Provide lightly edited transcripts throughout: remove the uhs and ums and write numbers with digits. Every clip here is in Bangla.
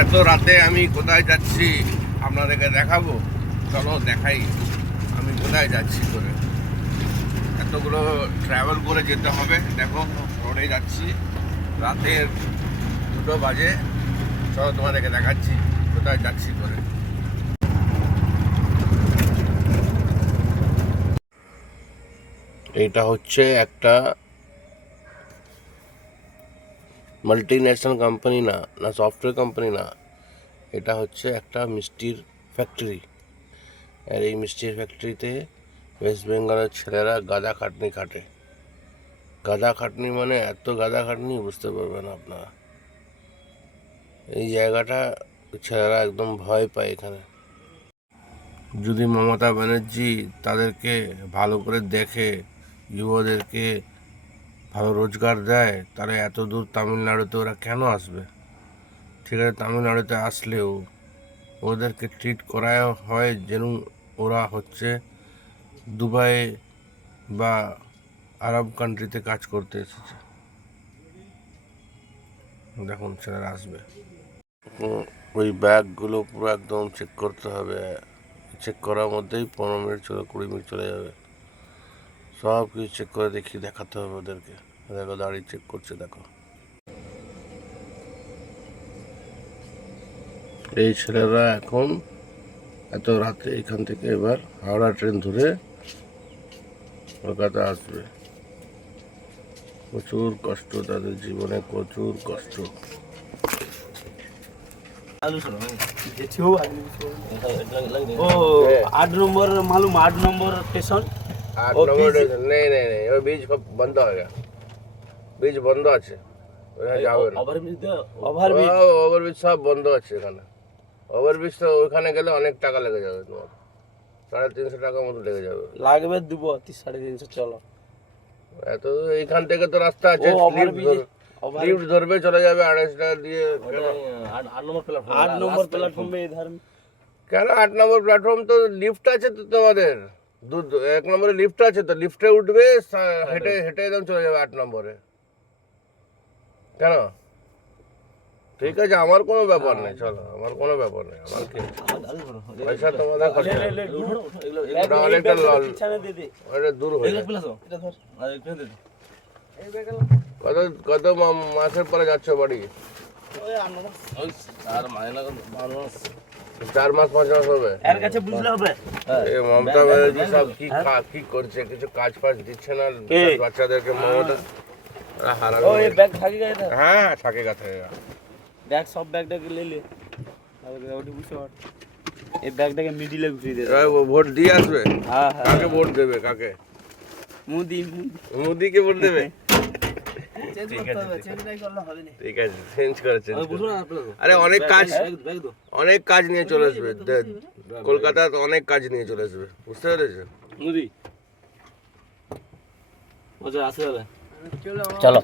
এত রাতে আমি কোথায় যাচ্ছি আপনাদেরকে দেখাবো। চলো দেখাই আমি কোথায় যাচ্ছি করে। এতগুলো ট্রাভেল করে যেতে হবে। দেখো রোডে যাচ্ছি, রাতের 2টো বাজে। চলো তোমাদেরকে দেখাচ্ছি কোথায় যাচ্ছি করে। এইটা হচ্ছে একটা মাল্টি ন্যাশনাল কোম্পানি না, সফটওয়্যার কোম্পানি না, এটা হচ্ছে একটা মিষ্টির ফ্যাক্টরি। আর এই মিষ্টির ফ্যাক্টরিতে ওয়েস্ট বেঙ্গলের ছেলেরা গাদা খাটনি খাটে। গাদা খাটনি মানে এত গাদা খাটনি বুঝতে পারবেন আপনারা। এই জায়গাটা ছেলেরা একদম ভয় পায় এখানে। যদি মমতা ব্যানার্জি তাদেরকে ভালো করে দেখে, যুবদেরকে ভালো রোজগার দেয়, তাহলে এত দূর তামিলনাড়ুতে ওরা কেন আসবে? ঠিক আছে, তামিলনাড়ুতে আসলেও ওদেরকে ট্রিট করাই হয় যেন ওরা হচ্ছে দুবাই বা আরব কান্ট্রিতে কাজ করতে এসেছে। দেখুন ছেলেরা আসবে, ওই ব্যাগগুলো পুরো একদম চেক করতে হবে। চেক করার মধ্যেই 15 মিনিট 20 মিনিট চলে যাবে। সব কিছু চেক করে দেখাতে হবে ওদেরকে। দেখো দাড়ি চেক করছে, দেখো। এই ছেলেরা এখন এত রাতে এখান থেকে এবার হাওড়া ট্রেন ধরে কলকাতা আসবে। প্রচুর কষ্ট তাদের জীবনে, প্রচুর কষ্ট। ओ 8 नंबर मालूम, 8 नंबर स्टेशन। 8 নম্বর नहीं नहीं नहीं, ওই ব্রিজ বন্ধ হয়ে গেছে। ব্রিজ বন্ধ আছে, ওখানে যাবে না। ओवरब्रिज ওভারব্রিজ সব বন্ধ আছে এখানে। ওভারব্রিজ তো ওখানে গেলে অনেক টাকা লেগে যাবে, তোমার 350 টাকার মতো লেগে যাবে। লাগবে দেবো 350 চলো। এত এইখান থেকে তো রাস্তা আছে, লিফট ধরবে চলে যাবে 250 টাকা দিয়ে। 8 नंबर प्लेटफॉर्म में इधर কেন 8 নম্বর প্ল্যাটফর্ম তো লিফট আছে তো তোমাদের। 1 নম্বরে লিফট আছে তো, লিফটে উঠবে, হেঁটে হেঁটে একদম চলে যাবে 8 নম্বরে। কেন? ঠিক আছে, আমার কোনো ব্যাপার নেই, চলো, আমার কোনো ব্যাপার নেই। আমার কি পয়সা তোমাদের খরচা, ওটা অনেকটা দূর হয়ে যায়। কত মাসের পরে যাচ্ছ বাড়ি? 4 মাস 5 মাস হবে। এর কাছে বুঝলে হবে। এই মমতা ব্যানার্জি সব কি করছে? কিছু কাজ ফাজ দিচ্ছে না বাচ্চাদেরকে। মমতা ओ ये बैग থাকেগা इधर। হ্যাঁ থাকেগা থাকেগা। बैग सब बैगটাকে ले ले और ওটি বুঝছো। এই ব্যাগটাকে মিডিলে ঘুরিয়ে দে। ভোট দিয়ে আসবে? হ্যাঁ হ্যাঁ। কাকে ভোট দেবে? কাকে? মোদিকে ভোট দেবে? চেঞ্জ করতে হবে, চেঞ্জ নাই করলে হবে না। ঠিক আছে, চেঞ্জ করে চেঞ্জ। আরে অনেক কাজ নিয়ে চলে আসবে কলকাতায়, অনেক কাজ নিয়ে চলে আসবে, বুঝতে পেরেছো? মোদি মজা আসে হবে। চলো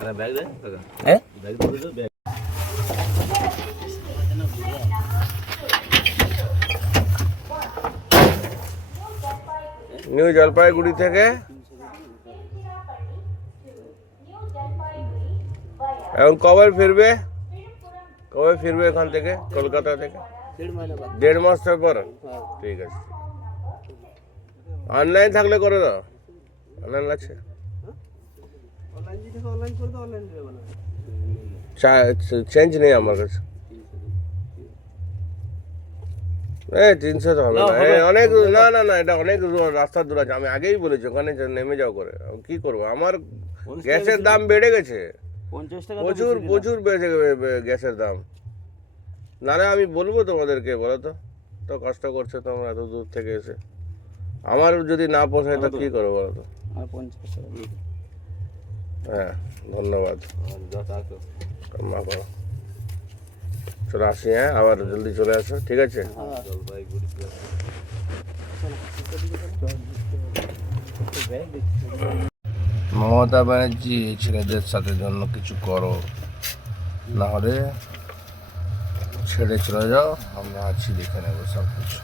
আরে ব্যাগ দে কাকা। হ্যাঁ ব্যাগ দে ব্যাগ। নিউ জলপাইগুড়ি থেকে এখন কবে ফিরবে এখান থেকে, কলকাতা থেকে? 1.5 মাস পর। ঠিক আছে, অনলাইন থাকলে করে দাও। অনলাইন আছে? চেঞ্জ নেই আমার কাছে। 300 তো হবে না, অনেক না, এটা অনেক রাস্তা দূর আছে। আমি আগেই বলেছি ওখানে নেমে যাও করে। কি করবো, আমার গ্যাসের দাম বেড়ে গেছে, প্রচুর বেড়ে গেছে গ্যাসের দাম। নাহলে আমি বলবো তোমাদেরকে, বলো তো কষ্ট করছো তোমরা এত দূর থেকে এসে। আমার যদি না পোষায় তা কি করবো বলো তো? হ্যাঁ ধন্যবাদ, ক্ষমা করো। চলো আসি, হ্যাঁ আবার জলদি চলে আসো, ঠিক আছে? মমতা ব্যানার্জি এই ছেলেদের সাথে জন্য কিছু করো, না হলে ছেড়ে চলে যাও, আমরা আছি, দেখে নেবো সব কিছু।